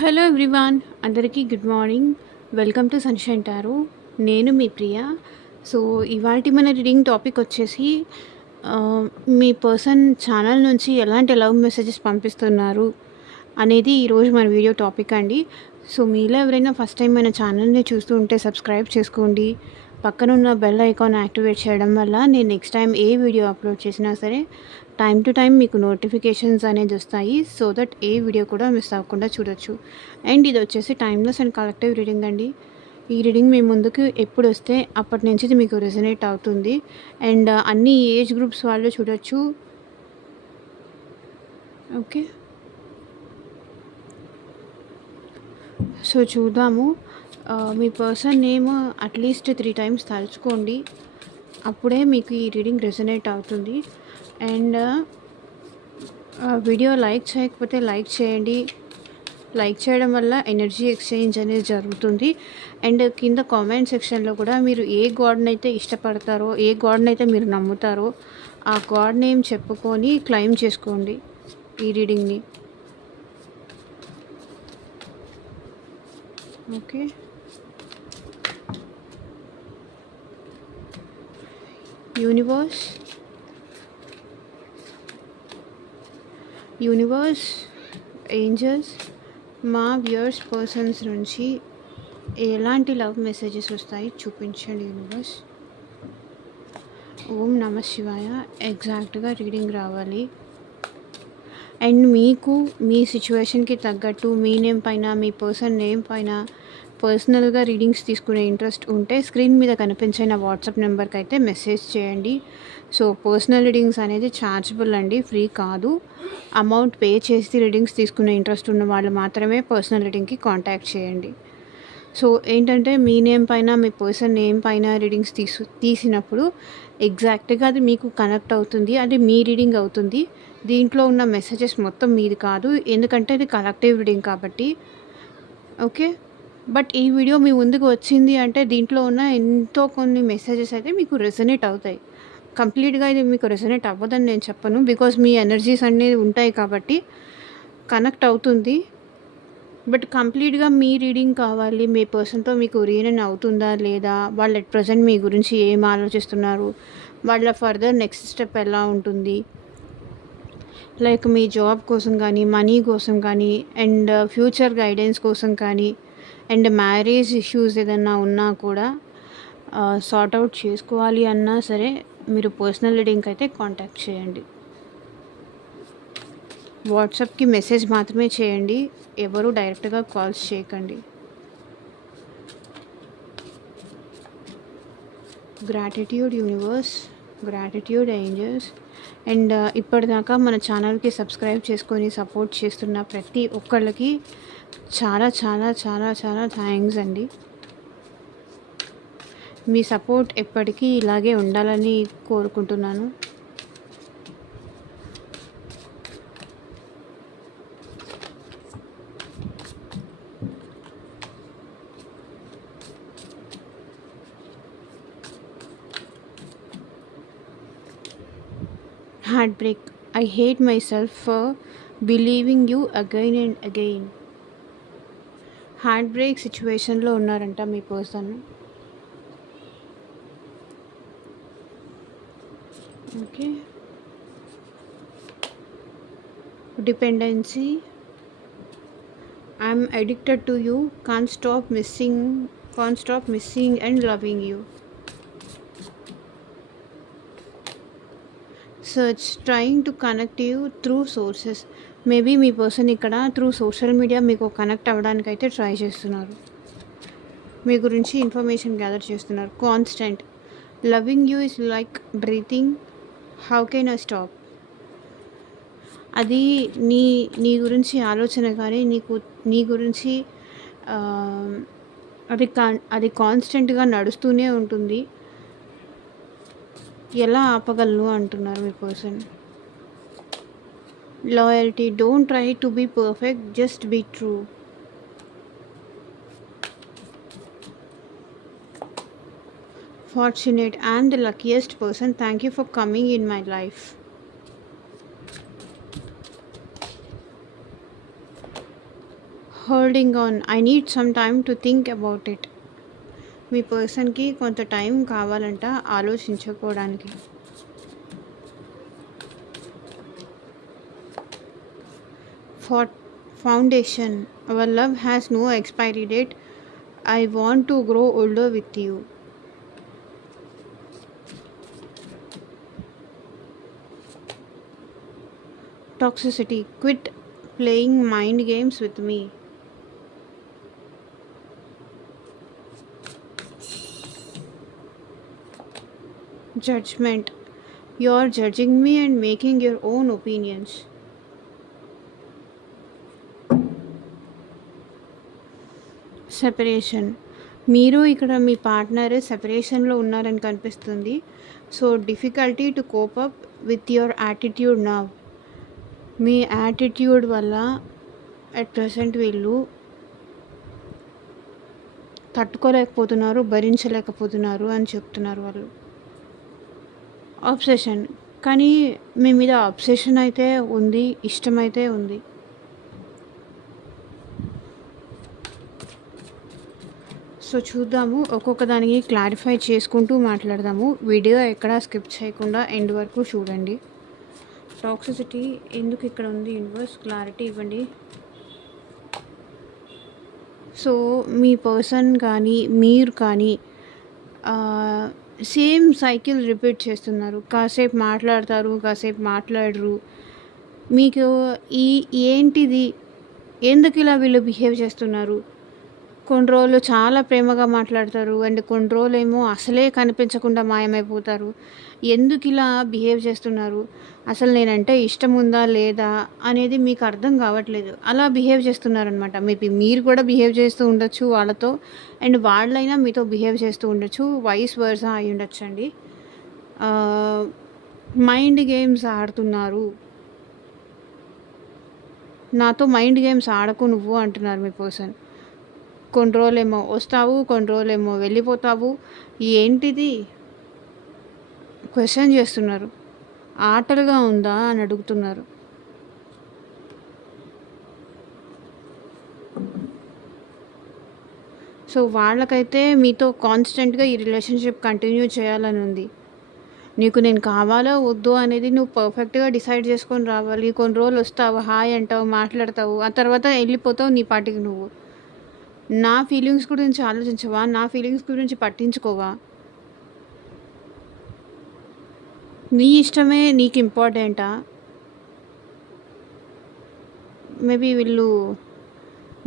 Hello everyone, అందరికీ good morning. Welcome to sunshine tarot. నేను మీ ప్రియ. So ఇవాల్టి మన రీడింగ్ టాపిక్ వచ్చేసి మీ పర్సన్ ఛానల్ నుంచి ఎలాంటి లవ్ మెసేజెస్ పంపిస్తున్నారు అనేది ఈరోజు మన వీడియో టాపిక్ అండి. సో మీలో ఎవరైనా ఫస్ట్ టైం మన ఛానల్ని చూస్తూ ఉంటే సబ్స్క్రైబ్ చేసుకోండి. పక్కనున్న బెల్ ఐకాన్ యాక్టివేట్ చేయడం వల్ల నేను నెక్స్ట్ టైం ఏ వీడియో అప్లోడ్ చేసినా సరే టైం టు టైం మీకు నోటిఫికేషన్స్ అనేది వస్తాయి. సో దట్ ఏ వీడియో కూడా మిస్ అవ్వకుండా చూడొచ్చు. అండ్ ఇది వచ్చేసి టైమ్లెస్ అండ్ కలెక్టివ్ రీడింగ్ అండి. ఈ రీడింగ్ మీ ముందుకు ఎప్పుడు వస్తే అప్పటి నుంచి ఇది మీకు రెజనేట్ అవుతుంది. అండ్ అన్ని ఏజ్ గ్రూప్స్ వాళ్ళు చూడొచ్చు. ఓకే, సో చూద్దాము. మీ పర్సన్ నేమ్ అట్లీస్ట్ 3 టైమ్స్ తలుచుకోండి, అప్పుడే మీకు ఈ రీడింగ్ రెజనేట్ అవుతుంది. అండ్ వీడియో లైక్ చేయకపోతే లైక్ చేయండి. లైక్ చేయడం వల్ల ఎనర్జీ ఎక్స్చేంజ్ అనేది జరుగుతుంది. అండ్ కింద కామెంట్ సెక్షన్లో కూడా మీరు ఏ గాడ్ని అయితే ఇష్టపడతారో, ఏ గాడ్ని అయితే మీరు నమ్ముతారో ఆ గాడ్ నేమ్ చెప్పుకొని క్లెయిమ్ చేసుకోండి ఈ రీడింగ్ని. ఓకే, యూనివర్స్, ఏంజల్స్, మా వ్యూయర్స్ పర్సన్స్ నుంచి ఎలాంటి లవ్ మెసేజెస్ వస్తాయి చూపించండి యూనివర్స్. ఓం నమ శివాయ. ఎగ్జాక్ట్గా రీడింగ్ రావాలి. అండ్ మీకు మీ సిచ్యువేషన్కి తగ్గట్టు మీ నేమ్ పైన, మీ పర్సన్ నేమ్ పైన పర్సనల్గా రీడింగ్స్ తీసుకునే ఇంట్రెస్ట్ ఉంటే స్క్రీన్ మీద కనిపించే నా వాట్సాప్ నెంబర్కి అయితే మెసేజ్ చేయండి. సో పర్సనల్ రీడింగ్స్ అనేది ఛార్జబుల్ అండి, ఫ్రీ కాదు. అమౌంట్ పే చేసి రీడింగ్స్ తీసుకునే ఇంట్రెస్ట్ ఉన్న వాళ్ళు మాత్రమే పర్సనల్ రీడింగ్కి కాంటాక్ట్ చేయండి. సో ఏంటంటే మీ నేమ్ పైన, మీ పర్సన్ నేమ్ పైన రీడింగ్స్ తీసినప్పుడు ఎగ్జాక్ట్గా అది మీకు కనెక్ట్ అవుతుంది, అది మీ రీడింగ్ అవుతుంది. దీంట్లో ఉన్న మెసేజెస్ మొత్తం మీది కాదు, ఎందుకంటే ఇది కలెక్టివ్ రీడింగ్ కాబట్టి. ఓకే, బట్ ఈ వీడియో మీ ముందుకు వచ్చింది అంటే దీంట్లో ఉన్న ఎంతో కొన్ని మెసేజెస్ అయితే మీకు రెజనేట్ అవుతాయి. కంప్లీట్గా ఇది మీకు రెజనేట్ అవ్వదని నేను చెప్పను, బికాజ్ మీ ఎనర్జీస్ అన్నీ ఉంటాయి కాబట్టి కనెక్ట్ అవుతుంది. బట్ కంప్లీట్గా మీ రీడింగ్ కావాలి. మీ పర్సన్తో మీకు రీయూనియన్ అవుతుందా లేదా, వాళ్ళు ఎట్ ప్రజెంట్ మీ గురించి ఏం ఆలోచిస్తున్నారు, వాళ్ళ ఫర్దర్ నెక్స్ట్ స్టెప్ ఎలా ఉంటుంది, లైక్ మీ జాబ్ కోసం కానీ, మనీ కోసం కానీ, అండ్ ఫ్యూచర్ గైడెన్స్ కోసం కానీ, అండ్ మ్యారేజ్ ఇష్యూస్ ఏదైనా ఉన్నా కూడా సార్ట్ అవుట్ చేసుకోవాలి అన్నా సరే మీరు పర్సనల్ రీడింగ్కి అయితే కాంటాక్ట్ చేయండి. వాట్సాప్కి మెసేజ్ మాత్రమే చేయండి, ఎవరు డైరెక్ట్గా కాల్స్ చేయకండి. Gratitude universe, gratitude angels. And ఇప్పటిదాకా మన ఛానల్కి సబ్స్క్రైబ్ చేసుకొని సపోర్ట్ చేస్తున్న ప్రతి ఒక్కళ్ళకి చాలా చాలా చాలా చాలా థ్యాంక్స్ అండి. మీ సపోర్ట్ ఎప్పటికీ ఇలాగే ఉండాలని కోరుకుంటున్నాను. Heartbreak. I hate myself for believing you again and again. Heart break సిచ్యువేషన్లో ఉన్నారంట మీ person. Okay, dependency. I'm addicted to you, can't stop missing and loving you. Search, trying to connect you through sources. Maybe me person ఇక్కడ through social media మీకు connect అవ్వడానికి అయితే try చేస్తున్నారు, మీ గురించి information gather చేస్తున్నారు. Constant, loving you is like breathing, how can I stop. అది నీ గురించి ఆలోచన కానీ నీ గురించి అది కాన్స్టెంట్గా నడుస్తూనే ఉంటుంది. ఎలా ఆపగలను అంటున్నారు మీ person. Loyalty, don't try to be perfect, just be true. Fortunate, I am the luckiest person, thank you for coming in my life. Holding on. I need some time to think about it. మీ పర్సన్‌కి కొంత time కావాలంట ఆలోచించుకోవడానికి. Fat foundation. Our love has no expiry date. I want to grow older with you. Toxicity. Quit playing mind games with me. Judgment. You're judging me and making your own opinions. Separation. మీరు ఇక్కడ మీ partner సెపరేషన్లో ఉన్నారని కనిపిస్తుంది. So difficulty to cope up with your attitude now. మీ attitude వల్ల at present వీళ్ళు తట్టుకోలేకపోతున్నారు, భరించలేకపోతున్నారు అని చెప్తున్నారు వాళ్ళు. అబ్సెషన్. కానీ మీ మీద అబ్సెషన్ అయితే ఉంది, ఇష్టమైతే ఉంది. సో చూద్దాము, ఒక్కొక్క దానికి క్లారిఫై చేసుకుంటూ మాట్లాడదాము. వీడియో ఎక్కడ స్కిప్ చేయకుండా ఎండ్ వరకు చూడండి. టాక్సిసిటీ ఎందుకు ఇక్కడ ఉంది? యూనివర్స్ క్లారిటీ ఇవ్వండి. సో మీ పర్సన్ కానీ మీరు కానీ సేమ్ సైకిల్ రిపీట్ చేస్తున్నారు. కాసేపు మాట్లాడతారు, కాసేపు మాట్లాడరు. మీకు ఏంటిది, ఎందుకు ఇలా వీళ్ళు బిహేవ్ చేస్తున్నారు? కొన్ని రోజులు చాలా ప్రేమగా మాట్లాడతారు అండ్ కొన్ని రోజులు ఏమో అసలే కనిపించకుండా మాయమైపోతారు. ఎందుకు ఇలా బిహేవ్ చేస్తున్నారు, అసలు నేనంటే ఇష్టం ఉందా లేదా అనేది మీకు అర్థం కావట్లేదు. అలా బిహేవ్ చేస్తున్నారనమాట. మేబీ మీరు కూడా బిహేవ్ చేస్తూ ఉండొచ్చు వాళ్ళతో, అండ్ వాళ్ళైనా మీతో బిహేవ్ చేస్తూ ఉండొచ్చు, వైస్ వర్సా అయి ఉండొచ్చండి. మైండ్ గేమ్స్ ఆడుతున్నారు. నాతో మైండ్ గేమ్స్ ఆడకు నువ్వు అంటున్నారు మీ పర్సన్. కొన్ని రోజులేమో వస్తావు, కొన్ని రోజులేమో వెళ్ళిపోతావు. ఏంటిది క్వశ్చన్ చేస్తున్నారు. ఆటలుగా ఉందా అని అడుగుతున్నారు. సో వాళ్ళకైతే మీతో కాన్స్టెంట్గా ఈ రిలేషన్షిప్ కంటిన్యూ చేయాలని ఉంది. నీకు నేను కావాలో వద్దు అనేది నువ్వు పర్ఫెక్ట్గా డిసైడ్ చేసుకొని రావాలి. కొన్ని రోజులు వస్తావు, హాయ్ అంటావు, మాట్లాడతావు, ఆ తర్వాత వెళ్ళిపోతావు నీ పాటికి నువ్వు. నా ఫీలింగ్స్ గురించి ఆలోచించవా? నా ఫీలింగ్స్ గురించి పట్టించుకోవా? నీ ఇష్టమే నీకు ఇంపార్టెంటా? మేబీ వీళ్ళు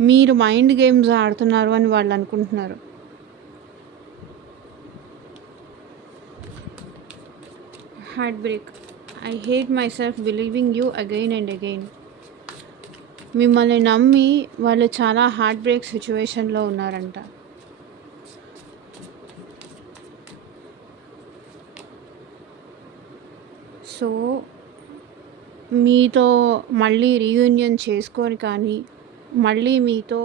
మీరు మైండ్ గేమ్స్ ఆడుతున్నారు అని వాళ్ళు అనుకుంటున్నారు. Heart break. I hate my self believing you again and again. మిమ్మల్ని నమ్మి వాళ్ళు చాలా హార్ట్ బ్రేక్ సిచ్యువేషన్లో ఉన్నారంట. సో మీతో మళ్ళీ రీయూనియన్ చేసుకొని కానీ, మళ్ళీ మీతో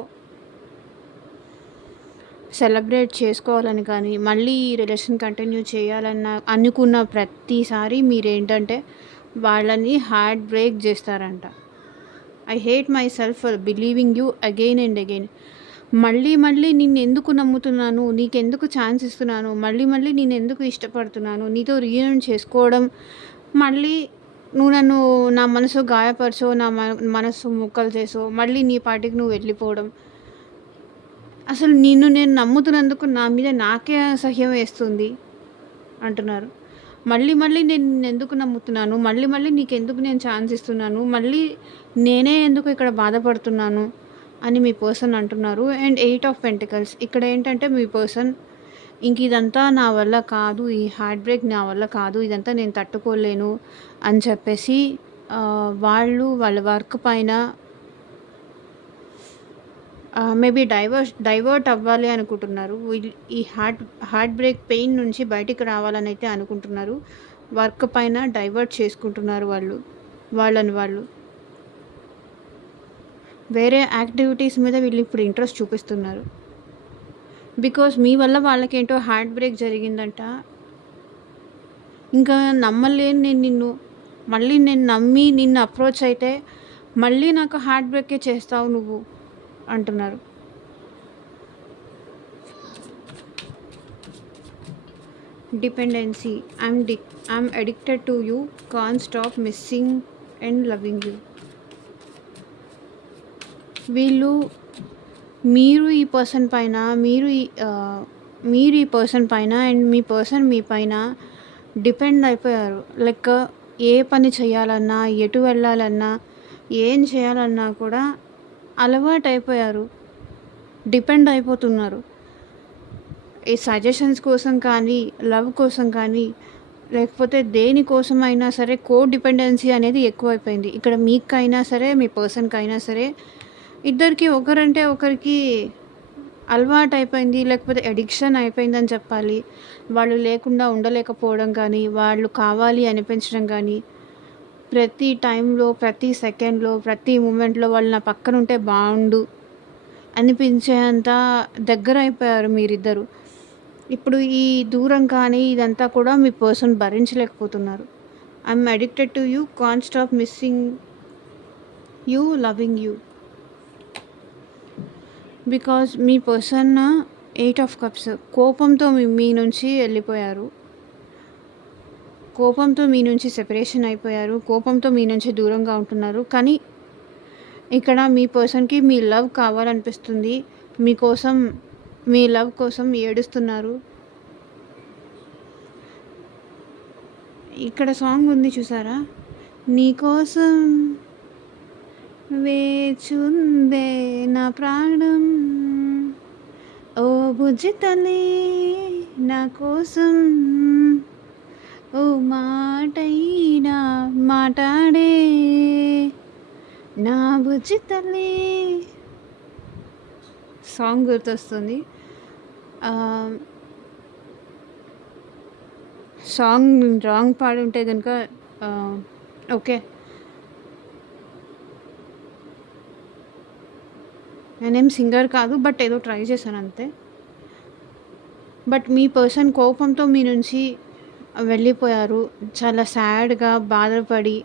సెలబ్రేట్ చేసుకోవాలని కానీ, మళ్ళీ ఈ రిలేషన్ కంటిన్యూ చేయాలన్న అనుకున్న ప్రతిసారి మీరేంటంటే వాళ్ళని హార్ట్ బ్రేక్ చేస్తారంట. I hate my self for believing you again and again. మళ్ళీ మళ్ళీ నిన్ను ఎందుకు నమ్ముతున్నాను, నీకెందుకు ఛాన్స్ ఇస్తున్నాను, మళ్ళీ మళ్ళీ నేను ఎందుకు ఇష్టపడుతున్నాను, నీతో రీయూనియన్ చేసుకోవడం, మళ్ళీ నువ్వు నన్ను నా మనసు గాయపరచో, నా మనసు ముక్కలు చేసో, మళ్ళీ నీ పాటికి నువ్వు వెళ్ళిపోవడం. అసలు నిన్ను నేను నమ్ముతున్నందుకు నా మీద నాకే అసహ్యం వేస్తుంది అంటున్నారు. మళ్ళీ మళ్ళీ నేను ఎందుకు నమ్ముతున్నాను, మళ్ళీ మళ్ళీ నీకెందుకు నేను ఛాన్స్ ఇస్తున్నాను, మళ్ళీ నేనే ఎందుకు ఇక్కడ బాధపడుతున్నాను అని మీ పర్సన్ అంటున్నారు. And 8 of pentacles. ఇక్కడ ఏంటంటే మీ పర్సన్ ఇంక ఇదంతా నా వల్ల కాదు, ఈ హార్ట్ బ్రేక్ నా వల్ల కాదు, ఇదంతా నేను తట్టుకోలేను అని చెప్పేసి వాళ్ళు వాళ్ళ వర్క్ పైన మేబీ డైవర్ట్ అవ్వాలి అనుకుంటున్నారు. ఈ హార్ట్ బ్రేక్ పెయిన్ నుంచి బయటికి రావాలని అయితే అనుకుంటున్నారు. వర్క్ పైన డైవర్ట్ చేసుకుంటున్నారు వాళ్ళు వేరే యాక్టివిటీస్ మీద వీళ్ళు ఇప్పుడు ఇంట్రెస్ట్ చూపిస్తున్నారు. బికాస్ మీ వల్ల వాళ్ళకేంటో హార్ట్ బ్రేక్ జరిగిందంట. ఇంకా నమ్మలేను నేను నిన్ను, మళ్ళీ నేను నమ్మి నిన్ను అప్రోచ్ అయితే మళ్ళీ నాకు హార్ట్ బ్రేకే చేస్తావు నువ్వు అంటున్నారు. Dependency I'm addicted to you, can't stop missing and loving you. వీళ్ళు మీరు ఈ పర్సన్ పైన మీరు ఈ పర్సన్ పైన అండ్ మీ పర్సన్ మీ పైన డిపెండ్ అయిపోయారు. లైక్ ఏ పని చేయాలన్నా, ఎటు వెళ్ళాలన్నా, ఏం చేయాలన్నా కూడా అలవాటు అయిపోయారు, డిపెండ్ అయిపోతున్నారు. ఈ సజెషన్స్ కోసం కానీ, లవ్ కోసం కానీ, లేకపోతే దేనికోసమైనా సరే డిపెండెన్సీ అనేది ఎక్కువైపోయింది. ఇక్కడ మీకైనా సరే, మీ పర్సన్‌కైనా సరే, ఇద్దరికి ఒకరంటే ఒకరికి అలవాటయిపోయింది. లేకపోతే అడిక్షన్ అయిపోయిందని చెప్పాలి. వాళ్ళు లేకుండా ఉండలేకపోవడం కానీ, వాళ్ళు కావాలి అనిపించడం కానీ, ప్రతి టైంలో, ప్రతి సెకండ్‌లో, ప్రతి మూమెంట్‌లో వాళ్ళు నా పక్కనుంటే బావుండు అనిపించేంత దగ్గరైపోయారు మీరిద్దరు. ఇప్పుడు ఈ దూరం కానీ ఇదంతా కూడా మీ పర్సన్ భరించలేకపోతున్నారు. I'm addicted to you, can't stop missing you, loving you. Because మీ పర్సన్ 8 ఆఫ్ కప్స్ కోపంతో మీ నుంచి వెళ్ళిపోయారు. కోపంతో మీ నుంచి సెపరేషన్ అయిపోయారు. కోపంతో మీ నుంచి దూరంగా ఉంటున్నారు. కానీ ఇక్కడ మీ పర్సన్‌కి మీ లవ్ కావాలనిపిస్తుంది. మీకోసం, మీ లవ్ కోసం ఏడుస్తున్నారు. ఇక్కడ సాంగ్ ఉంది చూసారా? నీకోసం వేచుందే నా ప్రాణం, ఓ బుజ్జి తల్లి నా కోసం, ఓ మాటైనా మాటాడే నా బుజ్జి తల్లి. సాంగ్ గుర్తొస్తుంది. సాంగ్ రాంగ్ పాడుంటే కనుక ఓకే. నేనేం సింగర్ కాదు, బట్ ఏదో ట్రై చేశాను అంతే. బట్ మీ పర్సన్ కోపంతో మీ నుంచి వెళ్ళిపోయారు. చాలా సాడ్‌గా బాధపడి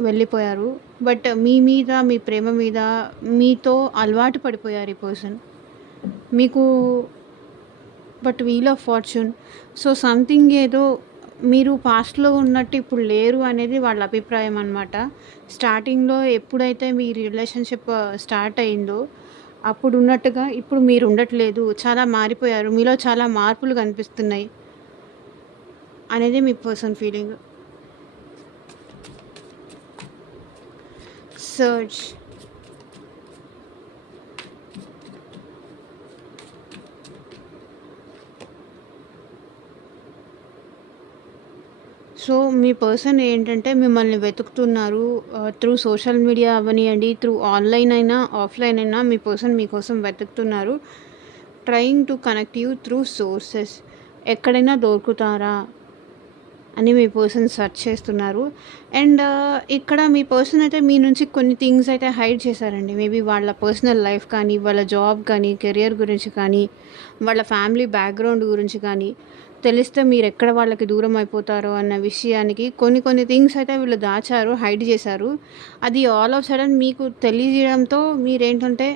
వెళ్ళిపోయారు. బట్ మీ మీద, మీ ప్రేమ మీద, మీతో అలవాటు పడిపోయారు ఈ పర్సన్. మీకు but wheel of fortune. So something ఏదో మీరు పాస్ట్‌లో ఉన్నట్టు ఇప్పుడు లేరు అనేది వాళ్ళ అభిప్రాయం అనమాట. స్టార్టింగ్‌లో ఎప్పుడైతే మీ రిలేషన్‌షిప్ స్టార్ట్ అయిందో అప్పుడు ఉన్నట్టుగా ఇప్పుడు మీరు ఉండట్లేదు. చాలా మారిపోయారు. మీలో చాలా మార్పులు కనిపిస్తున్నాయి అనేది మీ పర్సన్ ఫీలింగ్. సర్చ్. సో మీ పర్సన్ ఏంటంటే మిమ్మల్ని వెతుకుతున్నారు. త్రూ సోషల్ మీడియా అవ్వనియండి, త్రూ ఆన్‌లైన్ అయినా, ఆఫ్‌లైన్ అయినా మీ పర్సన్ మీకోసం వెతుకుతున్నారు. Trying to connect you through sources. ఎక్కడైనా దొరుకుతారా అని మీ పర్సన్ సెర్చ్ చేస్తున్నారు. అండ్ ఇక్కడ మీ పర్సన్ అయితే మీ నుంచి కొన్ని థింగ్స్ అయితే హైడ్ చేశారండి. మేబీ వాళ్ళ పర్సనల్ లైఫ్ కానీ, వాళ్ళ జాబ్ కానీ, కెరియర్ గురించి కానీ, వాళ్ళ ఫ్యామిలీ బ్యాక్‌గ్రౌండ్ గురించి కానీ తెలిస్తే మీరెక్కడ వాళ్ళకి దూరం అయిపోతారో అన్న విషయానికి కొన్ని థింగ్స్ అయితే వీళ్ళు దాచారు, హైడ్ చేశారు. అది ఆల్ ఆఫ్ సడన్ మీకు తెలియజేయడంతో మీరేంటంటే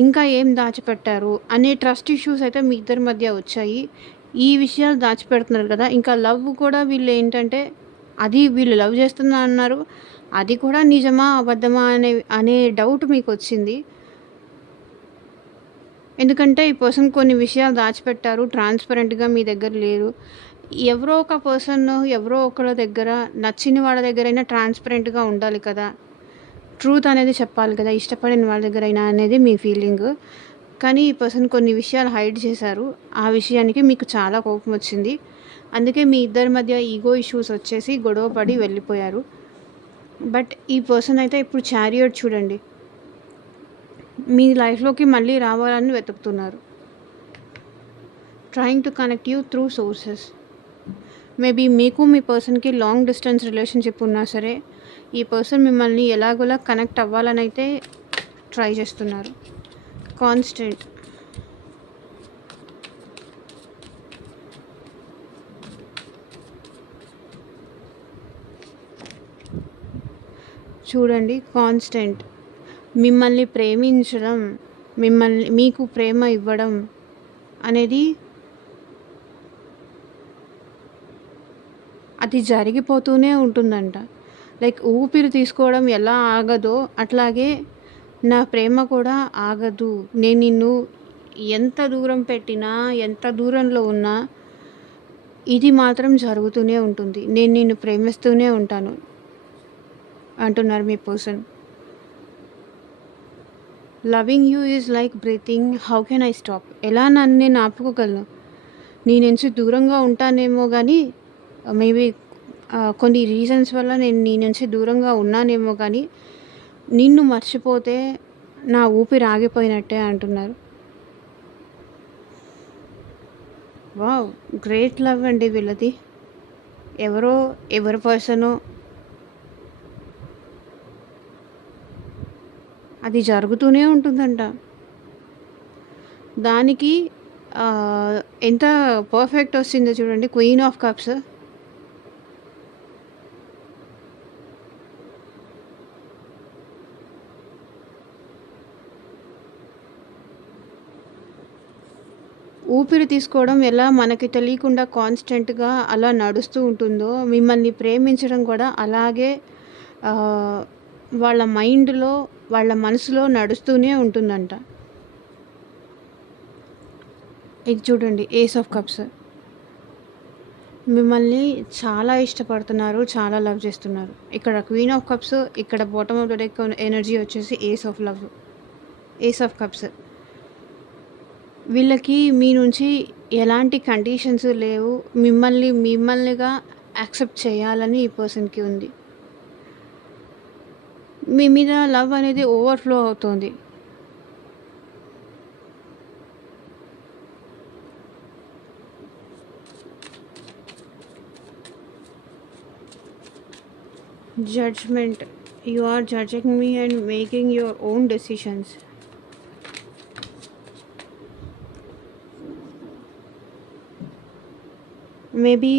ఇంకా ఏం దాచిపెట్టారు అనే ట్రస్ట్ ఇష్యూస్ అయితే మీ ఇద్దరి మధ్య వచ్చాయి. ఈ విషయాలు దాచిపెడుతున్నారు కదా! ఇంకా లవ్ కూడా వీళ్ళేంటంటే అది వీళ్ళు లవ్ చేస్తున్నా అన్నారు. అది కూడా నిజమా? అబద్ధమా? అనే డౌట్ మీకొచ్చింది. ఎందుకంటే ఈ పర్సన్ కొన్ని విషయాలు దాచిపెట్టారు. ట్రాన్స్‌పరెంట్‌గా మీ దగ్గర లేరు. ఎవరో ఒక పర్సన్ ఎవరో ఒకళ్ళ దగ్గర నచ్చిన వాళ్ళ దగ్గరైనా ట్రాన్స్‌పరెంట్‌గా ఉండాలి కదా! ట్రూత్ అనేది చెప్పాలి కదా! ఇష్టపడిన వాళ్ళ దగ్గరైనా అనేది మీ ఫీలింగు. కానీ ఈ పర్సన్ కొన్ని విషయాలు హైడ్ చేశారు. ఆ విషయానికి మీకు చాలా కోపం వచ్చింది. అందుకే మీ ఇద్దరి మధ్య ఈగో ఇష్యూస్ వచ్చేసి గొడవ పడి వెళ్ళిపోయారు. బట్ ఈ పర్సన్ అయితే ఇప్పుడు చారియట్ చూడండి. మీ లైఫ్‌లోకి మళ్ళీ రావాలని వెతుకుతున్నారు. Trying to connect you through sources. Maybe మీకు మీ పర్సన్‌కి లాంగ్ డిస్టెన్స్ రిలేషన్‌షిప్ ఉన్నా సరే, ఈ పర్సన్ మిమ్మల్ని ఎలాగోలా కనెక్ట్ అవ్వాలనైతే ట్రై చేస్తున్నారు. కాన్స్టెంట్. చూడండి కాన్స్టెంట్. మిమ్మల్ని ప్రేమించడం, మీకు ప్రేమ ఇవ్వడం అనేది అది జరిగిపోతూనే ఉంటుందంట. లైక్ ఊపిరి తీసుకోవడం ఎలా ఆగదో అట్లాగే నా ప్రేమ కూడా ఆగదు. నేను నిన్ను ఎంత దూరం పెట్టినా, ఎంత దూరంలో ఉన్నా ఇది మాత్రం జరుగుతూనే ఉంటుంది. నేను నిన్ను ప్రేమిస్తూనే ఉంటాను అంటున్నారు మీ person. Loving you is like breathing, how can I stop? ఎలా నన్ను నేను ఆపుకోగలను? నీ నుంచి దూరంగా ఉంటానేమో కానీ మేబీ కొన్ని రీజన్స్ వల్ల నేను నీ నుంచి దూరంగా ఉన్నానేమో కానీ నిన్ను మర్చిపోతే నా ఊపిరి ఆగిపోయినట్టే అంటున్నారు. వావ్! గ్రేట్ లవ్ అండి వీళ్ళది. ఎవరి పర్సనో అది జరుగుతూనే ఉంటుందంట. దానికి ఎంత పర్ఫెక్ట్ వచ్చిందో చూడండి, క్వీన్ ఆఫ్ కప్స్. ఊపిరి తీసుకోవడం ఎలా మనకి తెలియకుండా కాన్స్టెంట్గా అలా నడుస్తూ ఉంటుందో, మిమ్మల్ని ప్రేమించడం కూడా అలాగే వాళ్ళ మైండ్లో, వాళ్ళ మనసులో నడుస్తూనే ఉంటుందంట. ఇది చూడండి, ఏస్ ఆఫ్ కప్స్. మిమ్మల్ని చాలా ఇష్టపడుతున్నారు, చాలా లవ్ చేస్తున్నారు. ఇక్కడ క్వీన్ ఆఫ్ కప్స్, ఇక్కడ bottom of the deck energy వచ్చేసి ace of love, ace of cups. వీళ్ళకి మీ నుంచి ఎలాంటి కండిషన్స్ లేవు. మిమ్మల్నిగా యాక్సెప్ట్ చేయాలని ఈ పర్సన్కి ఉంది. మీ మీద లవ్ అనేది ఓవర్ఫ్లో అవుతుంది. Judgement, you are judging me and making your own decisions. Maybe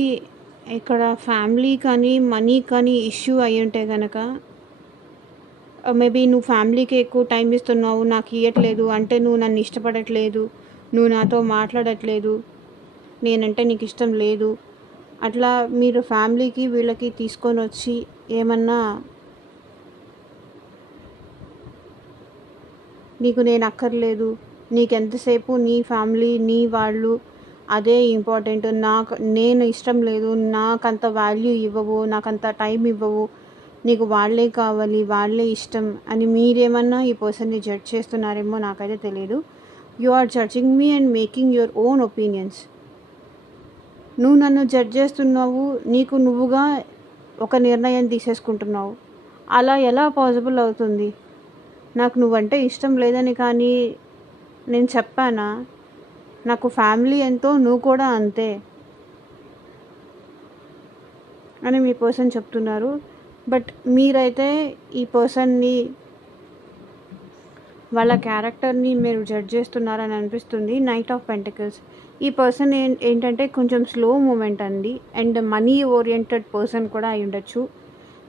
ఇక్కడ ఫ్యామిలీ కానీ మనీ కానీ ఇష్యూ అయ్యి ఉంటే కనుక, మేబీ నువ్వు ఫ్యామిలీకి ఎక్కువ టైం ఇస్తున్నావు, నాకు ఇవ్వట్లేదు అంటే నువ్వు నన్ను ఇష్టపడట్లేదు, నువ్వు నాతో మాట్లాడట్లేదు, నేనంటే నీకు ఇష్టం లేదు, అట్లా మీరు ఫ్యామిలీకి వీళ్ళకి తీసుకొని వచ్చి ఏమన్నా నీకు నేను అక్కర్లేదు, నీకెంతసేపు నీ ఫ్యామిలీ నీ వాళ్ళు అదే ఇంపార్టెంట్, నేను ఇష్టం లేదు, నాకంత వాల్యూ ఇవ్వవు, నాకంత టైం ఇవ్వవు, నీకు వాళ్ళే కావాలి, వాళ్ళే ఇష్టం అని మీరేమన్నా ఈ పర్సన్ని జడ్జ్ చేస్తున్నారేమో నాకైతే తెలియదు. You are judging me and making your own opinions. నువ్వు నన్ను జడ్జ్ చేస్తున్నావు, నీకు నువ్వుగా ఒక నిర్ణయం తీసేసుకుంటున్నావు. అలా ఎలా పాసిబుల్ అవుతుంది? నాకు నువ్వంటే ఇష్టం లేదని కానీ నేను చెప్పానా? నాకు ఫ్యామిలీ ఎంతో నువ్వు కూడా అంతే అని మీ పర్సన్ చెప్తున్నారు. బట్ మీరైతే ఈ పర్సన్ని, వాళ్ళ క్యారెక్టర్ని మీరు జడ్జ్ చేస్తున్నారని అనిపిస్తుంది. Knight of pentacles. ఈ పర్సన్ ఏంటంటే కొంచెం స్లో మూమెంట్ అండి, అండ్ మనీ ఓరియంటెడ్ పర్సన్ కూడా అయి ఉండొచ్చు.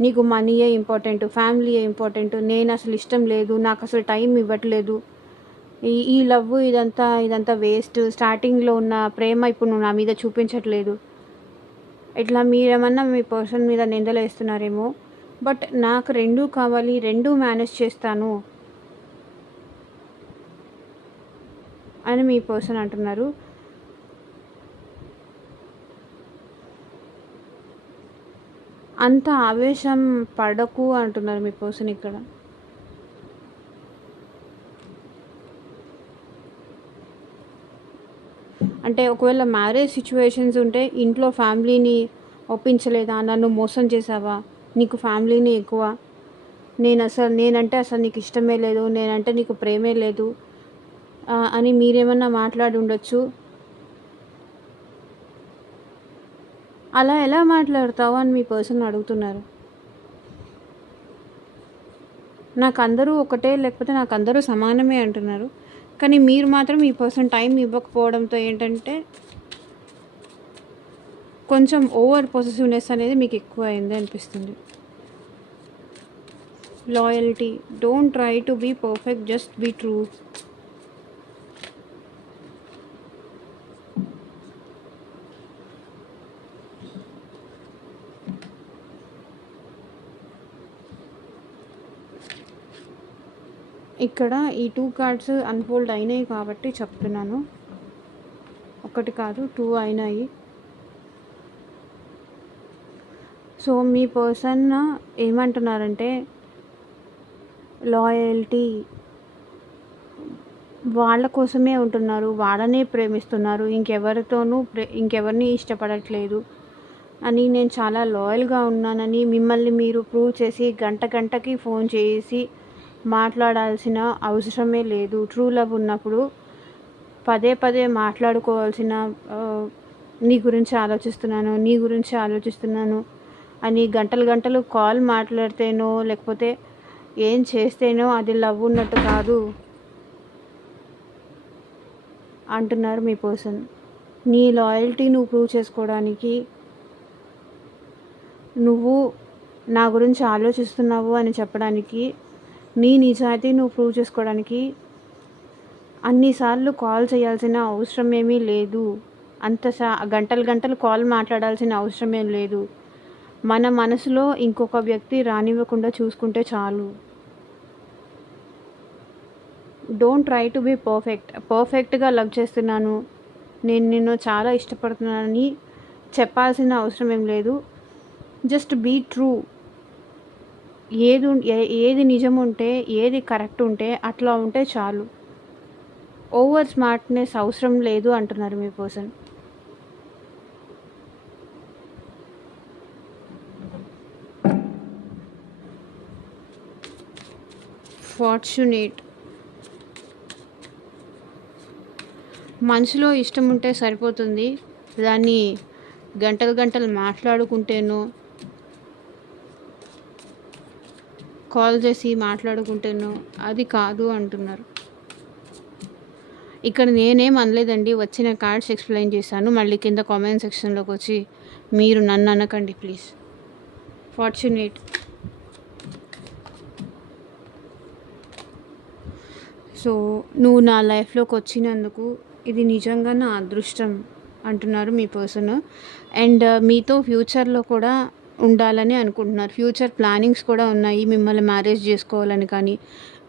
నీకు మనీయే ఇంపార్టెంట్, ఫ్యామిలీయే ఇంపార్టెంట్, నేను అసలు ఇష్టం లేదు, నాకు అసలు టైం ఇవ్వట్లేదు, ఈ లవ్ ఇదంతా వేస్ట్, స్టార్టింగ్లో ఉన్న ప్రేమ ఇప్పుడు నువ్వు నా మీద చూపించట్లేదు, ఇట్లా మీరేమన్నా మీ పర్సన్ మీద నిందలు వేస్తున్నారేమో. బట్ నాకు రెండూ కావాలి, రెండూ మేనేజ్ చేస్తాను అని మీ పర్సన్ అంటున్నారు. అంత ఆవేశం పడకు అంటున్నారు మీ పర్సన్ ఇక్కడ. అంటే ఒకవేళ మ్యారేజ్ సిచ్యువేషన్స్ ఉంటే ఇంట్లో ఫ్యామిలీని ఒప్పించలేదా, నన్ను మోసం చేసావా, నీకు ఫ్యామిలీని ఎక్కువ, నేనంటే అసలు నీకు ఇష్టమే లేదు, నేనంటే నీకు ప్రేమే లేదు అని మీరేమన్నా మాట్లాడి ఉండొచ్చు. అలా ఎలా మాట్లాడతావు అని మీ పర్సన్ అడుగుతున్నారు. నాకు అందరూ ఒకటే, లేకపోతే నాకు అందరూ సమానమే అంటున్నారు. కానీ మీరు మాత్రం ఈ పర్సన్ టైం ఇవ్వకపోవడంతో ఏంటంటే కొంచెం ఓవర్ పొసెసివ్నెస్ అనేది మీకు ఎక్కువ అయింది అనిపిస్తుంది. Loyalty. Don't try to be perfect, just be true. ఇక్కడ ఈ 2 కార్డ్స్ అన్ఫోల్డ్ అయినాయి కాబట్టి చెప్తున్నాను. ఒకటి కాదు 2 అయినాయి. సో మీ పర్సన్ ఏమంటున్నారంటే లాయల్టీ, వాళ్ళ కోసమే ఉంటున్నారు, వాళ్ళనే ప్రేమిస్తున్నారు, ఇంకెవరిని ఇష్టపడట్లేదు అని, నేను చాలా లాయల్గా ఉన్నానని మిమ్మల్ని మీరు ప్రూవ్ చేసి గంటకి ఫోన్ చేసి మాట్లాడాల్సిన అవసరమే లేదు. ట్రూ లవ్ ఉన్నప్పుడు పదే మాట్లాడుకోవాల్సిన నీ గురించి ఆలోచిస్తున్నాను అని గంటలు కాల్ మాట్లాడితేనో లేకపోతే ఏం చేస్తేనో అది లవ్ ఉన్నట్టు కాదు అంటున్నారు మీ పర్సన్. నీ లాయల్టీ నువ్వు ప్రూవ్ చేసుకోవడానికి, నువ్వు నా గురించి ఆలోచిస్తున్నావు అని చెప్పడానికి, నీ నిజాయితీ నువ్వు ప్రూవ్ చేసుకోవడానికి అన్నిసార్లు కాల్ చేయాల్సిన అవసరం ఏమీ లేదు. గంటలు కాల్ మాట్లాడాల్సిన అవసరమేం లేదు. మన మనసులో ఇంకొక వ్యక్తి రానివ్వకుండా చూసుకుంటే చాలు. డోంట్ ట్రై టు బీ పర్ఫెక్ట్గా లవ్ చేస్తున్నాను, నేను నిన్ను చాలా ఇష్టపడుతున్నానని చెప్పాల్సిన అవసరం ఏం లేదు. Just be true. ఏది నిజం ఉంటే, ఏది కరెక్ట్ ఉంటే అట్లా ఉంటే చాలు. ఓవర్ స్మార్ట్నెస్ అవసరం లేదు అంటున్నారు మీ పర్సన్. ఫార్చునేట్. మనసులో ఇష్టం ఉంటే సరిపోతుంది, దాన్ని గంటలు మాట్లాడుకుంటేనో కాల్ చేసి మాట్లాడుకుంటేనో అది కాదు అంటున్నారు. ఇక్కడ నేనేం అనలేదండి, వచ్చిన కార్డ్స్ ఎక్స్ప్లెయిన్ చేశాను. మళ్ళీ కింద కామెంట్ సెక్షన్లోకి వచ్చి మీరు నన్ను అనకండి ప్లీజ్. ఫార్చునేట్. సో నువ్వు నా లైఫ్లోకి వచ్చినందుకు ఇది నిజంగా నా అదృష్టం అంటున్నారు మీ పర్సన్. అండ్ మీతో ఫ్యూచర్లో కూడా ఉండాలని అనుకుంటున్నారు. ఫ్యూచర్ ప్లానింగ్స్ కూడా ఉన్నాయి, మిమ్మల్ని మ్యారేజ్ చేసుకోవాలని కానీ,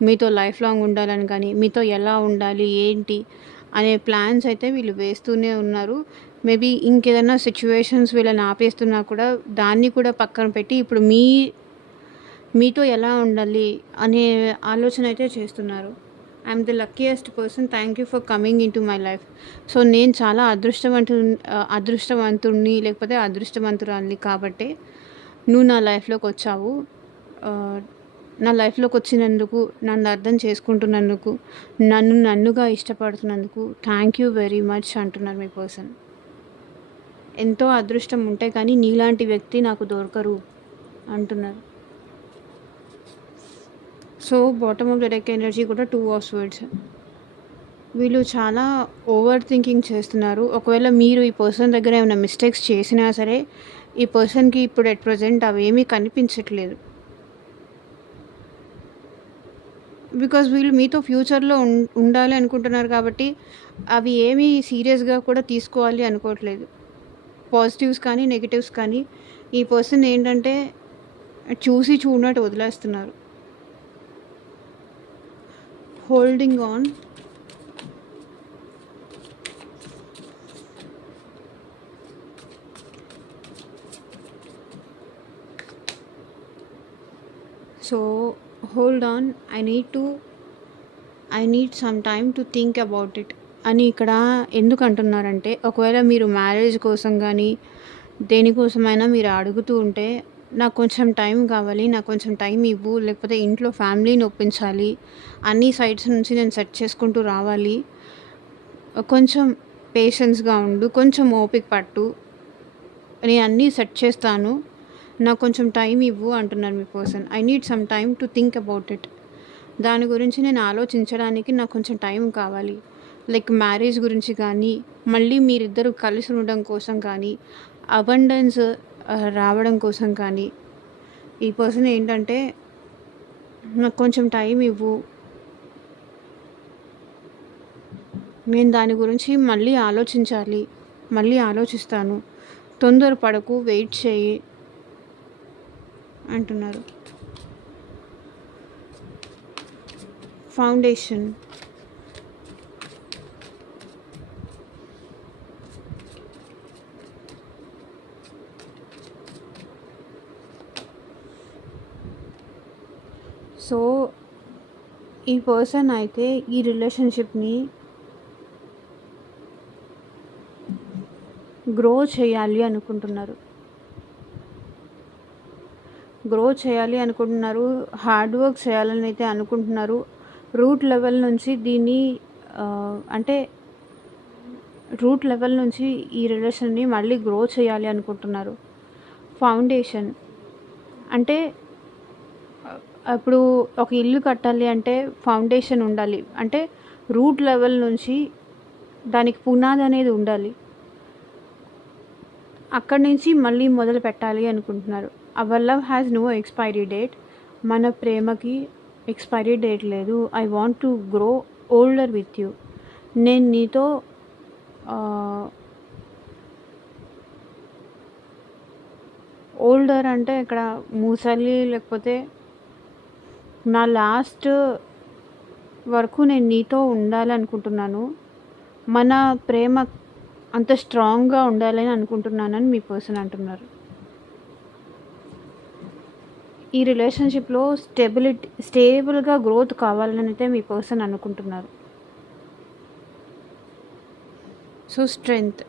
మీతో లైఫ్ లాంగ్ ఉండాలని కానీ, మీతో ఎలా ఉండాలి ఏంటి అనే ప్లాన్స్ అయితే వీళ్ళు వేస్తూనే ఉన్నారు. మేబీ ఇంకేదైనా సిచ్యువేషన్స్ వీళ్ళని ఆపేస్తున్నా కూడా దాన్ని కూడా పక్కన పెట్టి ఇప్పుడు మీతో ఎలా ఉండాలి అనే ఆలోచన అయితే చేస్తున్నారు. I'm the luckiest person, thank you for coming in to my life. So నేను చాలా అదృష్టవంతుడిని లేకపోతే అదృష్టవంతురాలిని కాబట్టి నువ్వు నా లైఫ్లోకి వచ్చావు. నా లైఫ్లోకి వచ్చినందుకు, నన్ను అర్థం చేసుకుంటున్నందుకు, నన్నుగా ఇష్టపడుతున్నందుకు థ్యాంక్ యూ వెరీ మచ్ అంటున్నారు మీ పర్సన్. ఎంతో అదృష్టం ఉంటే కానీ నీలాంటి వ్యక్తి నాకు దొరకరు అంటున్నారు. So bottom of the deck energy కూడా 2 ఆఫ్ స్వర్డ్స్. వీళ్ళు చాలా ఓవర్ థింకింగ్ చేస్తున్నారు. ఒకవేళ మీరు ఈ పర్సన్ దగ్గర ఏమైనా మిస్టేక్స్ చేసినా సరే ఈ పర్సన్కి ఇప్పుడు ఎట్ ప్రజెంట్ అవేమీ కనిపించట్లేదు. బికాజ్ వీళ్ళు మీతో ఫ్యూచర్లో ఉండాలి అనుకుంటున్నారు కాబట్టి అవి ఏమీ సీరియస్గా కూడా తీసుకోవాలి అనుకోవట్లేదు. పాజిటివ్స్ కానీ నెగిటివ్స్ కానీ ఈ పర్సన్ ఏంటంటే చూసి చూడనట్టు వదిలేస్తున్నారు. Holding on. So hold on, I need some time to think about it అని ఇక్కడ ఎందుకు అంటున్నారంటే, ఒకవేళ మీరు మ్యారేజ్ కోసం కానీ దేనికోసమైనా మీరు అడుగుతూ ఉంటే నాకు కొంచెం టైం కావాలి, నాకు కొంచెం టైం ఇవ్వు, లేకపోతే ఇంట్లో ఫ్యామిలీని ఒప్పించాలి, అన్ని సైడ్స్ నుంచి నేను సెట్ చేసుకుంటూ రావాలి, కొంచెం పేషెన్స్గా ఉండు, కొంచెం ఓపిక పట్టు, నేను అన్నీ సెట్ చేస్తాను, నాకు కొంచెం టైం ఇవ్వు అంటున్నారు మీ person. I need some time to think about it. దాని గురించి నేను ఆలోచించడానికి నాకు కొంచెం టైం కావాలి. లైక్ మ్యారేజ్ గురించి కానీ, మళ్ళీ మీరిద్దరూ కలిసి ఉండడం కోసం కానీ, అబండెన్స్ రావడం కోసం కానీ ఈ పర్సన్ ఏంటంటే నాకు కొంచెం టైం ఇవ్వు. నేను దాని గురించి మళ్ళీ ఆలోచించాలి. మళ్ళీ ఆలోచిస్తాను. తొందరపడకు, వెయిట్ చెయ్యి అంటున్నారు. ఫౌండేషన్. సో, ఈ పర్సన్ అయితే ఈ రిలేషన్‌షిప్‌ని గ్రో చేయాలి అనుకుంటున్నారు. హార్డ్ వర్క్ చేయాలని అయితే అనుకుంటున్నారు. రూట్ లెవెల్ నుంచి దీన్ని అంటే రూట్ లెవెల్ నుంచి ఈ రిలేషన్‌ని మళ్ళీ గ్రో చేయాలి అనుకుంటున్నారు. ఫౌండేషన్ అంటే ఇప్పుడు ఒక ఇల్లు కట్టాలి అంటే ఫౌండేషన్ ఉండాలి. అంటే రూట్ లెవెల్ నుంచి దానికి పునాది అనేది ఉండాలి. అక్కడి నుంచి మళ్ళీ మొదలు పెట్టాలి అనుకుంటున్నారు. Our love has no expiry date. మన ప్రేమకి ఎక్స్‌పైరీ డేట్ లేదు. I want to grow older with you. నేను నీతో ఓల్డర్ అంటే ఇక్కడ ముసలి లేకపోతే నా లాస్ట్ వరకు నేను నీతో ఉండాలనుకుంటున్నాను. మన ప్రేమ అంత స్ట్రాంగ్‌గా ఉండాలని అనుకుంటున్నానని మీ పర్సన్ అంటున్నారు. ఈ రిలేషన్‌షిప్‌లో స్టేబుల్‌గా గ్రోత్ కావాలని అయితే మీ పర్సన్ అనుకుంటున్నారు. సో, స్ట్రెంగ్త్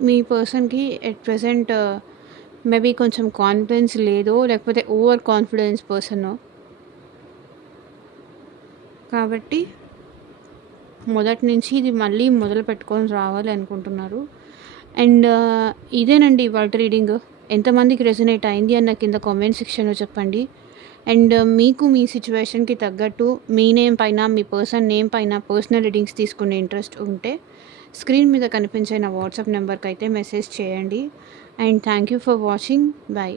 మీ పర్సన్‌కి ఎట్ ప్రెజెంట్ మేబీ కొంచెం కాన్ఫిడెన్స్ లేదో లేకపోతే ఓవర్ కాన్ఫిడెన్స్ పర్సనో. కాబట్టి మొదటి నుంచి ఇది మళ్ళీ మొదలు పెట్టుకొని రావాలి అనుకుంటున్నారు. అండ్ ఇదేనండి ఇవాల్టి రీడింగ్. ఎంతమందికి రెజొనేట్ అయింది అని నాకు కింద కామెంట్ సెక్షన్‌లో చెప్పండి. అండ్ మీకు మీ సిచ్యువేషన్‌కి తగ్గట్టు మీ నేమ్ పైన, మీ పర్సన్ నేమ్ పైన పర్సనల్ రీడింగ్స్ తీసుకునే ఇంట్రెస్ట్ ఉంటే స్క్రీన్ మీద కనిపించే నా వాట్సాప్ నెంబర్‌కి అయితే మెసేజ్ చేయండి. And thank you for watching. By.